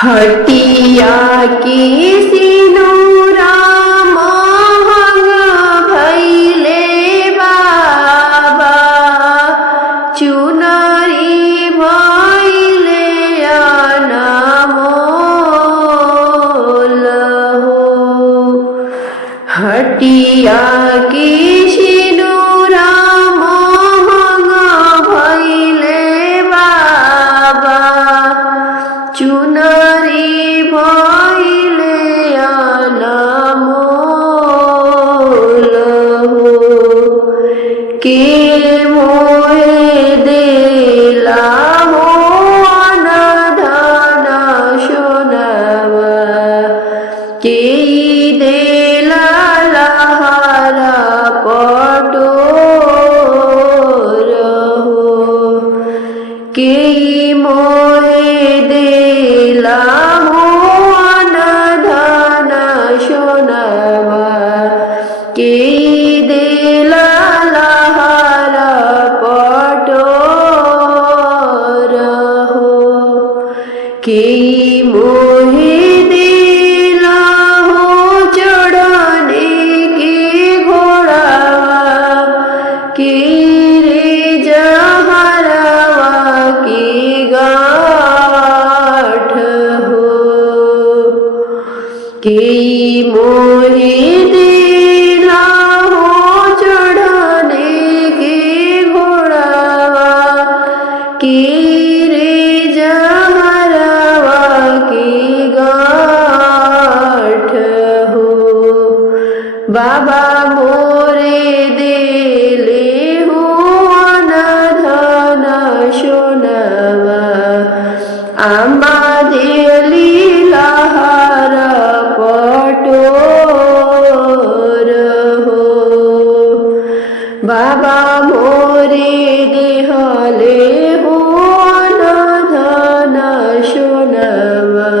हटिया के सिनुरा महंग भैले बाबा, चुनरी भैले अनमोल हो। हटिया के सिनुरा महंग भैले बाबा, चुनरी भैले अनमोल हो। के मोहे देला हो अनधन सोनवा, के देला लहरा पटोर हो। के मोहे देला हो अनधन सोनवा, के देला लहरा पटोर हो। के मोहे देला हो चढ़ने के घोड़ावा, के रे जहरवा के गाठ हो। के मोहे देला हो चढ़ने के घोड़ावा, के रे जहरवा के गाठ हो। बाबा मोरे देले हो अनधन सोनवा, आमा देली लहरा पटोर हो। बाबा मोरे देहले हो अनधन सोनवा,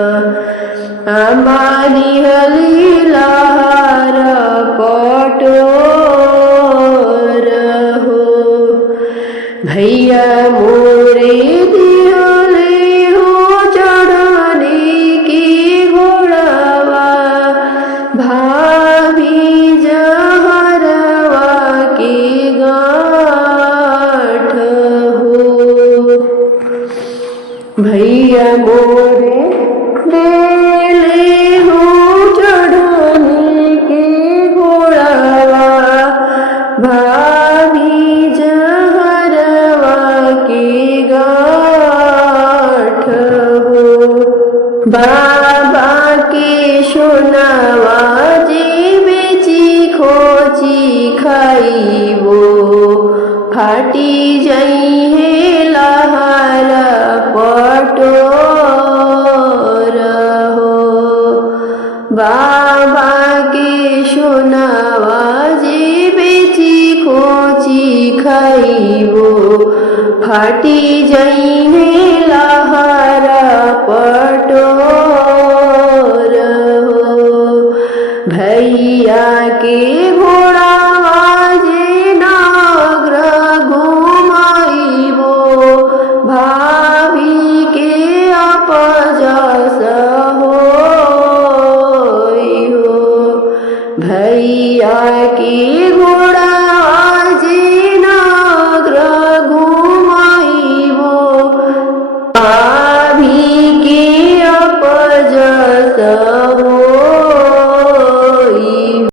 आमा देहली लहरा पटोर हो। भैया मोरे देहले हो चढ़ने के घोड़ावा, भाभी जहरवा के गाठ हो। भैया मोरे देले हो चढ़ने के घोड़ावा, भाभी जहरवा के गाठ हो। बाबा के सोनवा जे बेची खोची खाइबो, फाटी जइहे लहरा पटोर हो। बाबा के सोनवा जे बेची खोची खाइबो, फाटी जइहे लहरा पटोर हो। भैया के घोड़ावा जे नगर घुमाइबो, भाभी के अपजस होई हो। भैया के घोड़ावा जे नगर घुमाइबो, भाभी के अपजस